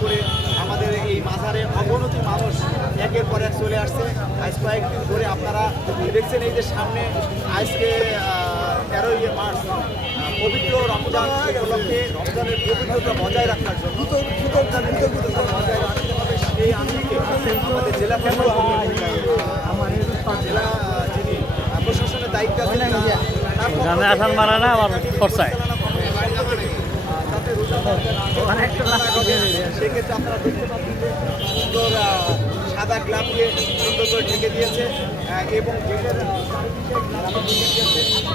করে আমাদের এই মাজারে অবনতি মানুষ একের পর এক চলে আসছে। আজ কয়েকদিন ধরে আপনারা দেখছেন এই যে সামনে আজকে তেরোই মার্চ পবিত্র রমজান উপলক্ষে রমজানের পবিত্রতা বজায় রাখার জন্য বজায় রাখতে হবে সেই আঙ্গিকে আমাদের জেলা জেলা যিনি প্রশাসনের দায়িত্ব আছেন তার- আসান মারা না আমার খরচায় সেক্ষেত্রে আপনারা দেখতে পাচ্ছেন সুন্দর সাদা গ্লাভ দিয়ে সুন্দর করে ঢেকে দিয়েছে এবং গেটের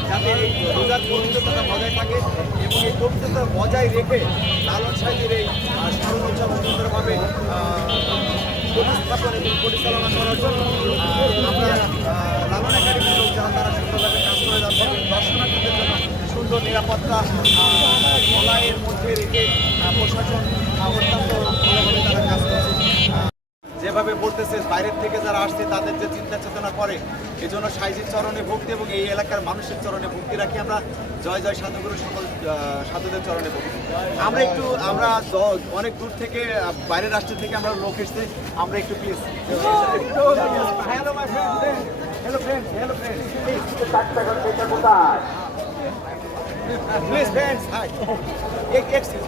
যাতে এই রোজার পবিত্রতা বজায় থাকে এবং এই পবিত্রতা বজায় রেখে লালন সাহেবের এই শারদ উৎসব সুন্দরভাবে আহ, উপস্থাপন এবং পরিচালনা করার জন্য আমরা লালন একাডেমির লোক যারা তারা সুন্দরভাবে কাজ করে জন্য সুন্দর নিরাপত্তা বলায়ের মধ্যে রেখে প্রশাসন অত্যন্ত ভালোভাবে তারা কাজ করছে। যেভাবে বলতেছে বাইরের থেকে যারা আসছে তাদের যে চিন্তা চেতনা করে এই জন্য সাইজির চরণে ভক্তি এবং এই এলাকার মানুষের চরণে ভক্তি রাখি আমরা। জয় জয় সাধুগুরু সকল সাধুদের চরণে ভক্তি। আমরা একটু আমরা দ- অনেক দূর থেকে বাইরের রাষ্ট্র থেকে আমরা লোক এসেছি আমরা একটু please hello friend hello friend hello friend please friends hi এক এক্সকিউজ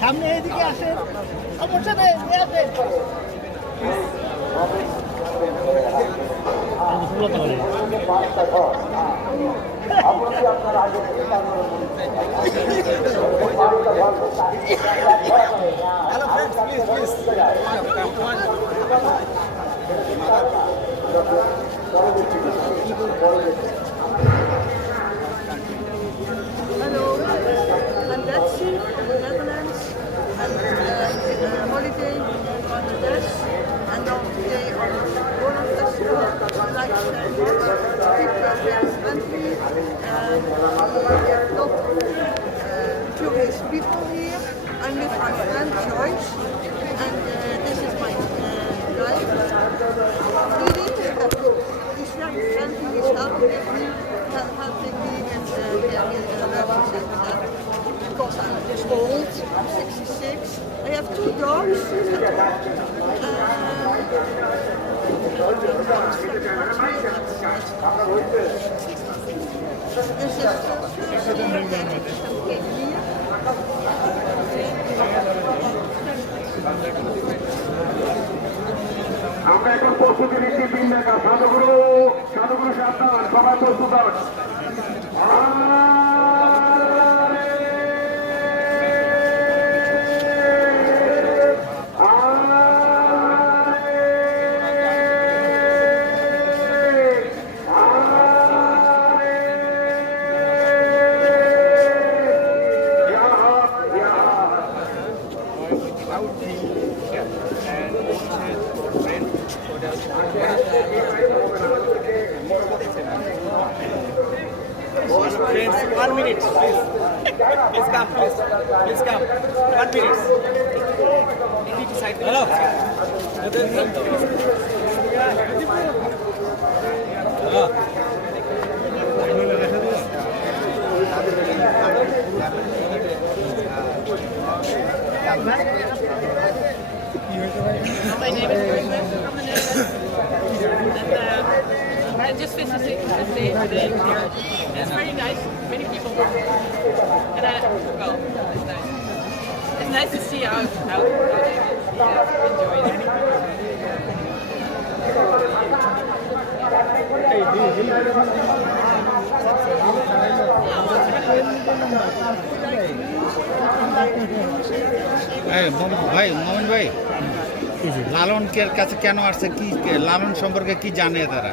সামনে এদিকে আসেন। সমস্যা নেই hello friends please please Hello, I'm Betsy from the Netherlands. I'm uh, holiday in Bangladesh and. I'd like to say people very friendly. Um, we have a lot of uh, people here. I'm with my friend Because I'm just old, I'm 66. I have two dogs. This আমরা এখন প্রস্তুতি নিচ্ছি তিন দেখা সাধুগুরু সাবধান সবাই প্রস্তুত Friends, one minute, please. Please come, please. Please come. One minute. Hello. My just visited the stay today here. It's very nice, many people. And I, well, it's nice. It's nice to see how, how, how they yeah, enjoy it. ভাই মোমিন ভাই লালনকের কাছে কেন আসছে কি লালন সম্পর্কে কি জানে তারা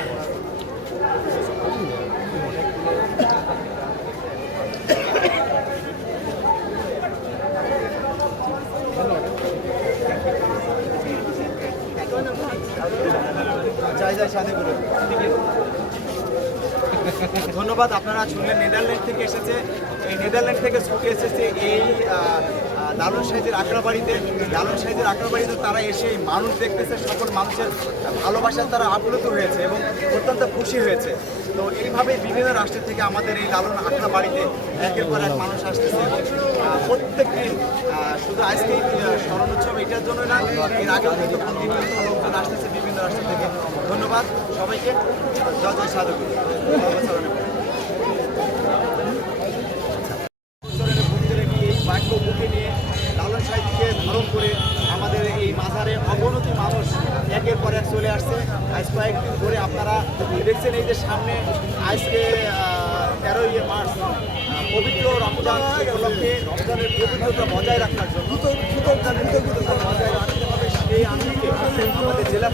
ধন্যবাদ আপনারা শুনলেন নেদারল্যান্ড থেকে এসেছে। এই নেদারল্যান্ড থেকে ছুটে এসেছে এই লালন সাইজের আঁকড়াবাড়িতে লালন সাইজের আঁকড়াবাড়িতে তারা এসে মানুষ দেখতেছে সকল মানুষের ভালোবাসায় তারা আপ্লুত হয়েছে এবং অত্যন্ত খুশি হয়েছে। তো এইভাবে বিভিন্ন রাষ্ট্রের থেকে আমাদের এই লালন আখড়া বাড়িতে একের পর এক মানুষ আসতেছে। এবং আহ, প্রত্যেক দিন শুধু আজকে স্মরণ উৎসব এটার জন্য না এর আগেও কিন্তু আসতেছে বিভিন্ন রাষ্ট্র থেকে ধন্যবাদ সবাইকে। জয় জয় রেখে এই বাক্য বুকে নিয়ে লালন সাহিত্যকে ধারণ করে আমাদের এই অগণতি মানুষ একের পর এক চলে আসছে আজ কয়েকদিন ধরে আপনারা দেখছেন এই যে সামনে আজকে তেরোই মার্চ পবিত্র রমজান উপলক্ষে রমজানের পবিত্রতা বজায় রাখার জন্য রমজানের পবিত্রতা বজায় রাখতে হবে সেই আনন্দকে আমাদের জেলা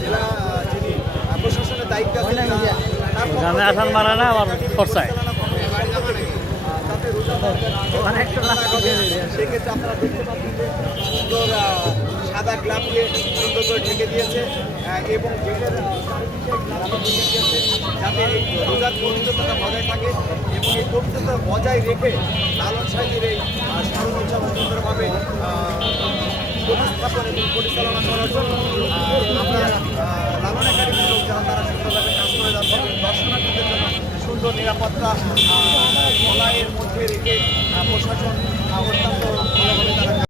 জেলা যিনি প্রশাসনের দায়িত্ব আছেন গ্রামে আসান মারা না আবার খরচায় সেক্ষেত্রে আপনারা দেখতে পাচ্ছেন যে সুন্দর সাদা গ্লাভ দিয়ে সুন্দর করে ঢেকে দিয়েছে। এবং গেটের যাতে এই রোজার পবিত্রতা বজায় থাকে এবং এই পবিত্রতা বজায় রেখে লালন সাহেবের এই আহ, স্মরণ উৎসব সুন্দরভাবে এবং পরিচালনা করার জন্য আমরা একাডেমির লোক যারা তারা সুন্দরভাবে কাজ করে যাচ্ছেন দর্শনার্থীদের জন্য সুন্দর নিরাপত্তা আহ, মধ্যে রেখে প্রশাসন অত্যন্ত ভালোভাবে তারা